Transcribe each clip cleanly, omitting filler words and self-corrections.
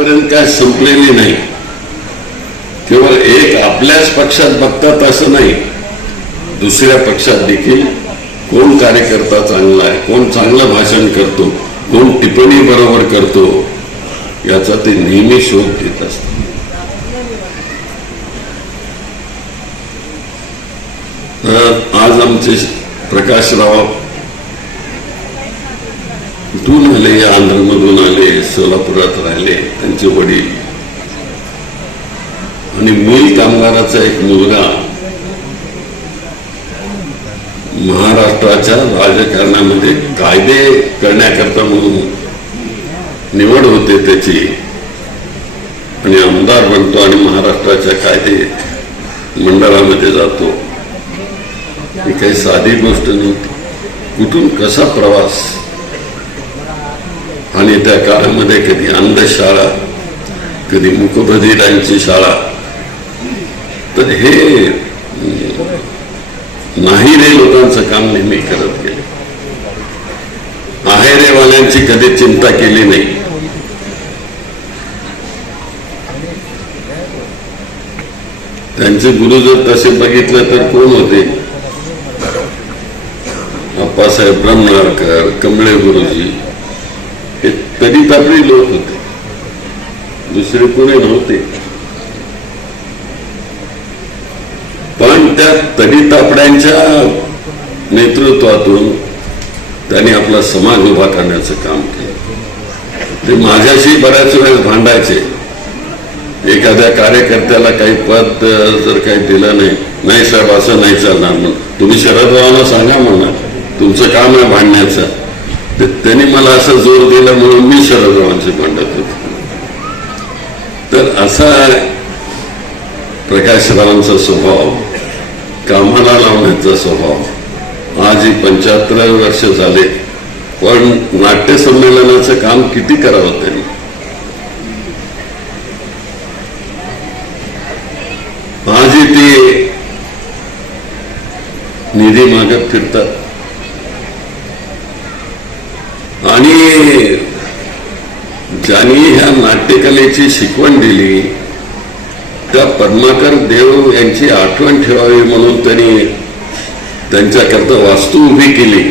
आजपर्यंत काय संपलेली नाही. केवळ एक आपल्याच पक्षात बघतात असं नाही, दुसऱ्या पक्षात देखील कोण कार्यकर्ता चांगला आहे, कोण चांगलं भाषण करतो, कोण टिप्पणी बरोबर करतो, याचा ते नेहमी शोध घेत असतात. आज आमचे प्रकाशराव कुठून आले, आंध्रमधून आले, सोलापुरात राहिले, त्यांचे वडील आणि मिल कामगाराचा एक मुलगा महाराष्ट्राच्या राजकारणामध्ये कायदे करण्याकरता म्हणून निवड होते त्याची आणि आमदार बनतो आणि महाराष्ट्राच्या कायदे मंडळामध्ये जातो. ही काही साधी गोष्ट नव्हती. कुठून कसा प्रवास, आणि त्या काळामध्ये कधी अंधशाळा, कधी मूकबधिरांची शाळा. तर हे नाही रे लोकांचं काम नेहमी करत गेले. आहेरेवाल्यांची कधी चिंता केली नाही. त्यांचे गुरु जर तसे बघितलं तर कोण होते? अप्पासाहेब ब्रह्मनारकर, कमळे गुरुजी, हे तरी तापडी लोक होते, दुसरे कोणी नव्हते. पण त्या तडी तापड्यांच्या नेतृत्वातून त्यांनी आपला समाज उभा करण्याचं काम केलं. ते माझ्याशी बऱ्याच वेळेस भांडायचे. एखाद्या कार्यकर्त्याला काही पद जर काही दिलं नाही साहेब असं नाही चालणार, म्हणून तुम्ही शरदरावांना सांगा म्हणा, तुमचं काम आहे भांडण्याचं. त्यांनी मला असं जोर दिला म्हणून मी शरदरावांशी भांडत होतो. तर असा प्रकाशरावांचा स्वभाव, कामाला लावण्याचा स्वभाव. आज ही 75 वर्ष झाले, पण नाट्य संमेलनाचं काम किती करावं त्यांनी. आजही ते निधी मागत फिरतात आणि ज्यांनी ह्या नाट्यकलेची शिकवण दिली त्या पद्माकर देव यांची आठवण ठेवावी म्हणून त्यांनी त्यांच्याकरता वास्तू उभी केली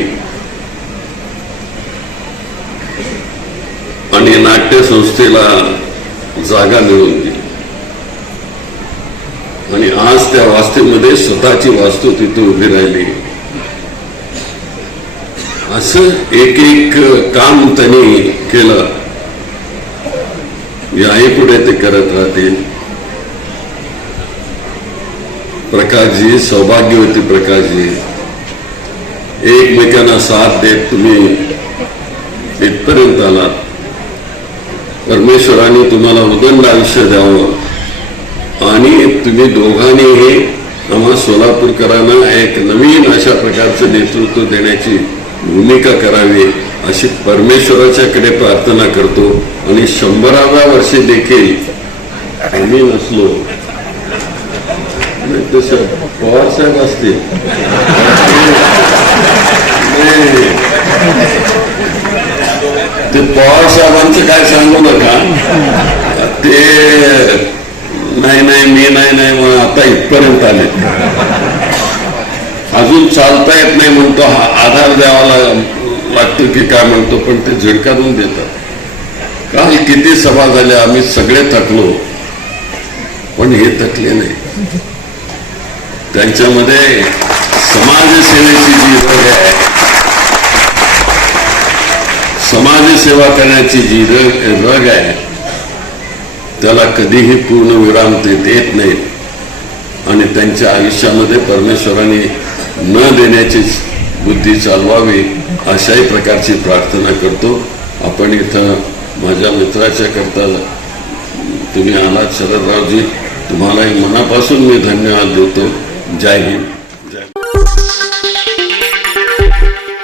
आणि नाट्य संस्थेला जागा मिळवून दिली. आणि आज त्या वास्तूमध्ये स्वतःची वास्तू तिथे उभी राहिली. असं एक एक काम त्यांनी केलं. याही पुढे ते करत राहतील. प्रकाशजी, सौभाग्यवती प्रकाशजी, एकमेकांना साथ देत तुम्ही इथपर्यंत आलात. परमेश्वराने तुम्हाला उदंड आयुष्य द्यावं आणि तुम्ही दोघांनीही आम्हा सोलापूरकरांना एक नवीन अशा प्रकारचं नेतृत्व देण्याची भूमिका करावी अशी परमेश्वराच्याकडे प्रार्थना करतो. आणि 100व्या वर्षी देखील आम्ही नसलो तसं पवार साहेब असतील, ते पवार साहेबांचं काय सांगू नका. ते नाही मी नाही म्हणून आता इथपर्यंत आले. अजून चालता येत नाही म्हणतो, आधार द्यावा लागतो की काय म्हणतो, पण ते झिडकारून देतात. काल किती सभा झाल्या, आम्ही सगळे थकलो, पण हे थकले नाही. त्यांच्यामध्ये समाजसेवेची जी रग आहे, समाजसेवा करण्याची जी रग आहे, त्याला कधीही पूर्ण विराम ते देत नाहीत. आणि त्यांच्या आयुष्यामध्ये परमेश्वराने न देण्याची बुद्धी चालवावी अशाही प्रकारची प्रार्थना करतो. आपण इथं माझ्या मित्राच्या करता तुम्ही आलात शरदरावजी, तुम्हालाही मनापासून मी धन्यवाद देतो. जय हिंद.